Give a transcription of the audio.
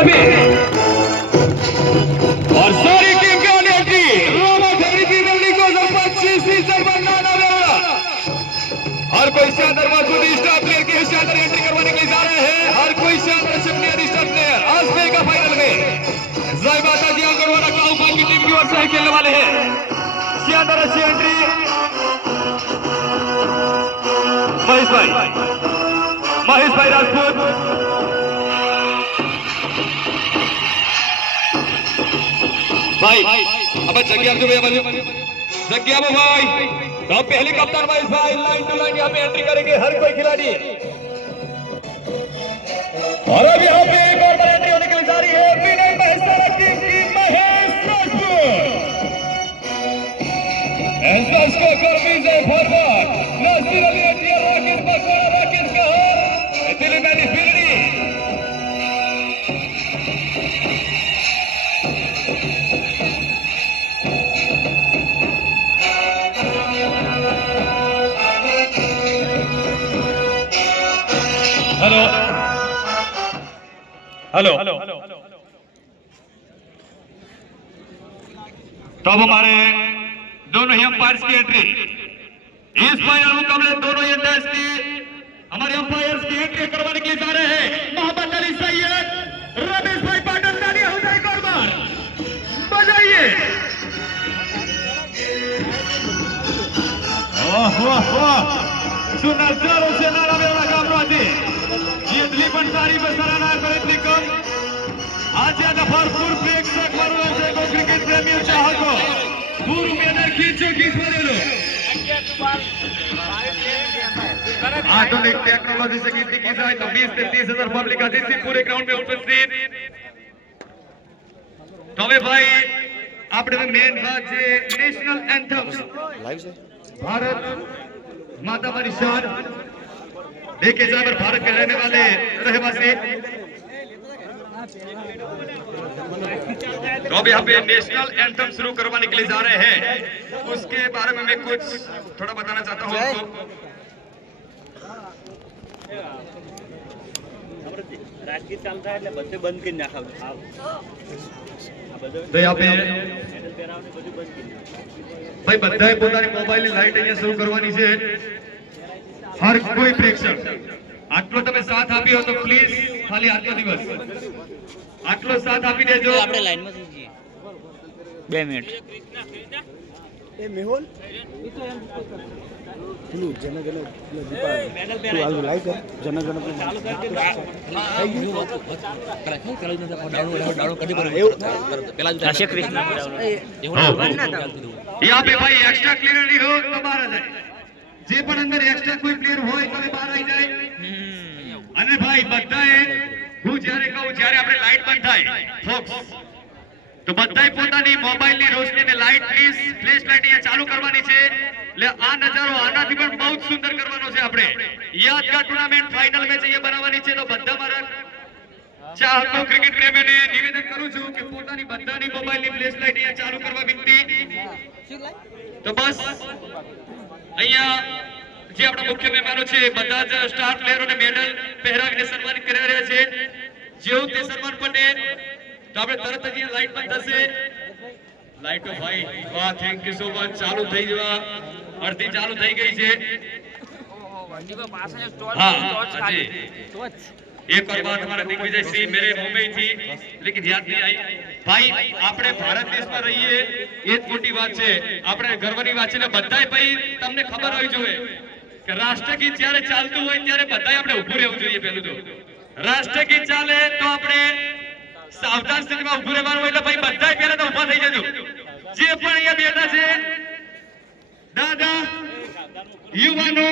यहाँ पे और सारी टीम के वाली एंट्री रोमा फेरी की बिल्डिंग को 25 सीजन बनना वाला हर कोई शानदार मजबूत स्टार प्लेयर की शानदार एंट्री करवाने के लिए जा रहे हैं। हर कोई शानदार चैंपियन स्टार प्लेयर आज मेगा फाइनल में जय माता जी अग्रवाल काउफा की टीम की ओर से खेलने वाले हैं। शानदार अच्छी एंट्री महेश भाई राजपूत भाई अब जग्या जो जग्या भाई तो पहले कप्तान महेश भाई लाइन टू लाइन यहाँ पे एंट्री करेंगे हर कोई खिलाड़ी और अब यहाँ पे एक और बार एंट्री होने के लिए जा रही है विनय महेश्वरा टीम की महेश राजपूत एंट्रेंस को विजय फॉरवर्ड नासिर अली एंट्री राकेश बकवाड़ा राकेश कहर दिल्ली मैनी फिरनी हेलो तो अब हमारे दोनों ही अंपायर्स की एंट्री इस फाइनल मुकाबले दोनों ही अंपायर्स की हमारे अंपायर्स की एंट्री करवाने के लिए जा रहे हैं मोहम्मद अली सैयद रमेश भाई पाटन दानिया हुसैन कुर्बान बजाइए। શું નજારો છે નાના બેવડા ગામમાંથી જેટલી પણ સારી બસારાના કરે કમ આજે આ ભરપૂર પ્રેક્ષક વર્ગ છે ક્રિકેટ પ્રેમીઓ ચાહકો પૂરું બેનર ખીંચો ખીંચવાડેલો આધુનિક ટેકનોલોજી से गिनती की जाए तो 20 से 30,000 पब्लिक आज इसी पूरे ग्राउंड में उपस्थित तो હવે ભાઈ આપણે મેન વાત છે નેશનલ એન્થમ લાઈવ છે भारत माता हमारी शान देखे जहाँ पर भारत के रहने वाले रहवासी तो अब यहाँ पे नेशनल एंथम शुरू करवाने के लिए जा रहे हैं उसके बारे में मैं कुछ थोड़ा बताना चाहता हूँ आपको। राजगीर चलता है बच्चे बंद कर तो यहाँ पे भाई बधाए પોતાની મોબાઈલ ની લાઈટ અહીંયા શરૂ કરવાની છે હર કોઈ પ્રેક્ષક આટલો તમે સાથ આપ્યો તો પ્લીઝ ખાલી આજનો દિવસ આટલો સાથ આપી દેજો આપણે લાઈન માં જઈએ 2 મિનિટ એ મેહોલ એ તો એમ પેલું જનગણ દીપા તું હાલ લાઈક કર જનગણ ચાલુ કરી દે ડાઉનલોડ કરી દે પેલા શ્રી કૃષ્ણ यहाँ पे भाई एक्स्ट्रा क्लियर नहीं हो तो बाहर आ जाए जे पण अंदर एक्स्ट्रा कोई प्लेयर होय तो बाहर आई जाए અને ભાઈ બધાએ હું જ્યારે કહું જ્યારે આપણે લાઈટ બંધ થાય ફોક્સ તો બધાએ પોતાની મોબાઈલની રોશનીને લાઈટ પ્લીઝ ફ્લેશ લાઈટ અહીંયા ચાલુ કરવાની છે એટલે આ નજારો આનાથી પણ બહુ સુંદર કરવાનો છે આપણે યાદગાર ટુર્નામેન્ટ ફાઇનલ મેચ અહીંયા બનાવવાની છે તો બધા મારા ચાહકો ક્રિકેટ પ્રેમીઓને નિવેદન કરું છું કે પોતાની બધાની મોબાઈલની ફ્લેશ લાઈટ અહીંયા ચાલુ કરવા વિનંતી તો બસ અહીંયા જે આપણા મુખ્ય મહેમાનો છે બધા જ સ્ટાર પ્લેયરોને મેડલ પહેરાવીને સન્માનિત કરી રહ્યા છે જેવું તે સન્માન પટે તો આપણે તરત જ લાઈટ બંધ થશે લાઈટો ભાઈ વાહ થેન્ક યુ સો મચ ચાલુ થઈ જવા અડધી ચાલુ થઈ ગઈ છે हाँ जी एक और बात हमारा दिग्विजय सिंह मेरे मुंबई थी लेकिन याद नहीं आई भाई આપણે ભારત દેશમાં રહીએ એ જ મોટી વાત છે આપણે ગર્વની વાત છે ને બધાય ભાઈ તમને ખબર હોવી જોઈએ કે રાષ્ટ્રગીત જ્યારે ચાલતું હોય ત્યારે બધાય આપણે ઊભું રહેવું જોઈએ પહેલું તો રાષ્ટ્રગીત ચાલે તો આપણે સાવધાન સ્થિતિમાં ઊભું રહેવાનું એટલે ભાઈ બધાય પહેલા તો ઊભા થઈ જજો જે પણ અહીંયા બેઠા છે દાદા યુવાનો